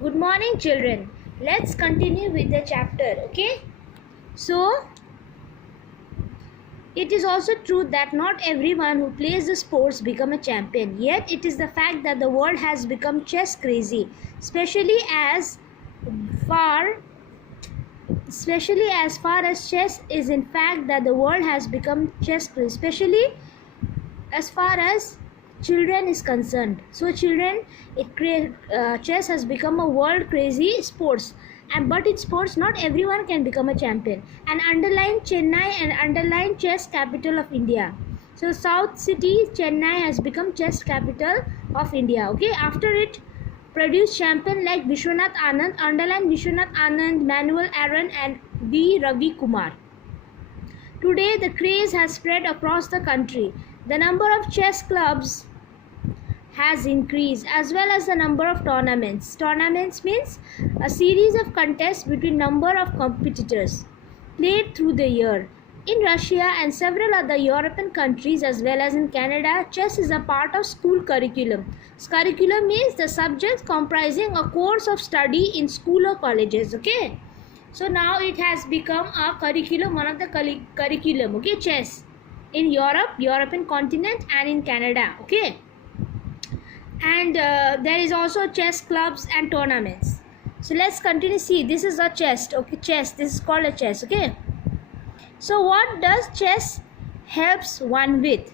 Good morning, children. Let's continue with the chapter, okay? So, it is also true that not everyone who plays the sports become a champion. Yet, it is the fact that the world has become chess crazy, especially far as far as chess is in fact that the world has become chess crazy, especially as far as children is concerned. So children, chess has become a world crazy sports, and but in sports not everyone can become a champion. And underline Chennai and underline chess capital of India. So South City Chennai has become chess capital of India. Okay, after it produced champion like Vishwanath Anand, underline Vishwanath Anand, Manuel Aaron and V Ravi Kumar. Today, the craze has spread across the country. The number of chess clubs has increased, as well as the number of tournaments. Tournaments means a series of contests between number of competitors played through the year. In Russia and several other European countries, as well as in Canada, chess is a part of school curriculum. Curriculum means the subjects comprising a course of study in school or colleges. Okay. So now it has become a curriculum, one of the curriculum, okay, chess in Europe, European continent, and in Canada, okay. And there is also chess clubs and tournaments. So let's continue. See, this is a chess, okay, chess. This is called a chess, okay. So what does chess helps one with?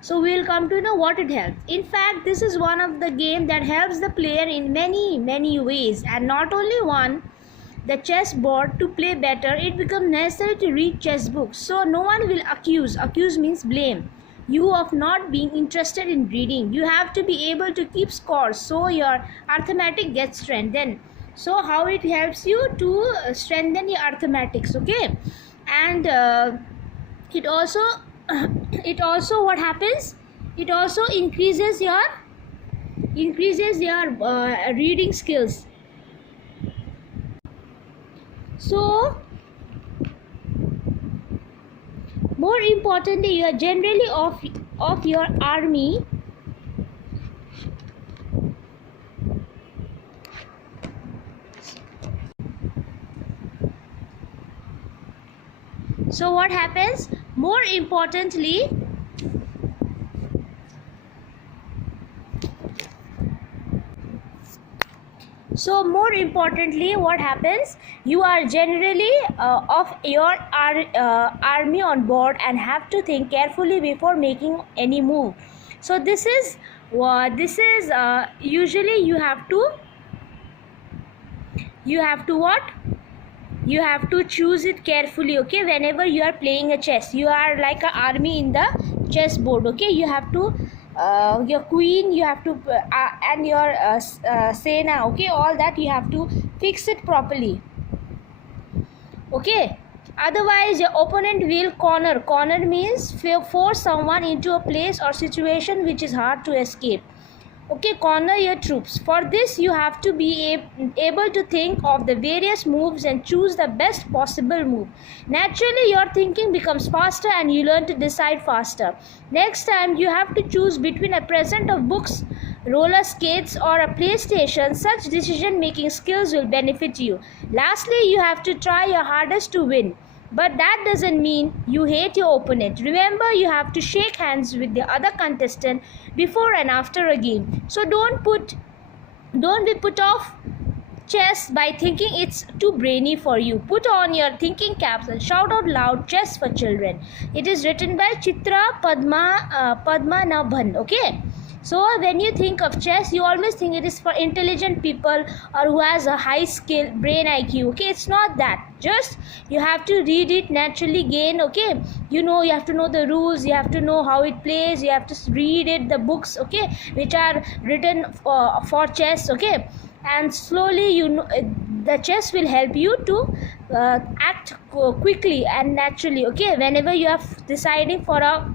So we will come to know what it helps. In fact, this is one of the game that helps the player in many ways, and not only one. The chessboard to play better, it becomes necessary to read chess books. So no one will accuse means blame you of not being interested in reading. You have to be able to keep scores so your arithmetic gets strengthened. So how it helps you to strengthen your arithmetics, okay. And it also what happens, it also increases your reading skills. So, more importantly, you are generally of your army. So what happens? More importantly, what happens? You are generally of your army on board and have to think carefully before making any move. So this is usually you have to what? You have to choose it carefully, okay. Whenever you are playing a chess, you are like an army in the chessboard, okay. You have to your queen, you have to and your sena, okay, all that you have to fix it properly, okay. Otherwise your opponent will corner means force someone into a place or situation which is hard to escape, okay. Corner your troops. For this you have to be able to think of the various moves and choose the best possible move. Naturally your thinking becomes faster and you learn to decide faster. Next time you have to choose between a present of books, roller skates or a PlayStation. Such decision making skills will benefit you. Lastly, you have to try your hardest to win. But that doesn't mean you hate your opponent. Remember, you have to shake hands with the other contestant before and after a game. So don't be put off chess by thinking it's too brainy for you. Put on your thinking caps and shout out loud, "Chess for Children." It is written by Chitra Padmanabhan, okay. So when you think of chess, you always think it is for intelligent people or who has a high skill brain IQ, okay. It's not that. Just you have to read it naturally gain, okay. You have to know the rules, you have to know how it plays, you have to read it, the books, okay, which are written for chess, okay. And slowly the chess will help you to act quickly and naturally, okay. Whenever you are deciding for a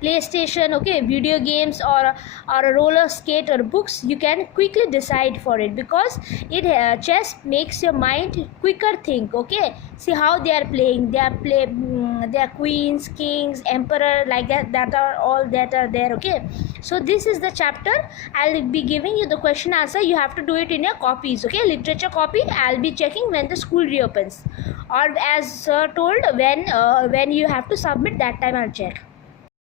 PlayStation, okay, video games or a roller skate or books, you can quickly decide for it because it chess makes your mind quicker think, okay. See how they are playing. their queens, kings, emperor, like that are all that are there. Okay, so this is the chapter. I'll be giving you the question answer. You have to do it in your copies. Okay, literature copy. I'll be checking when the school reopens, or as sir told, when you have to submit, that time I'll check.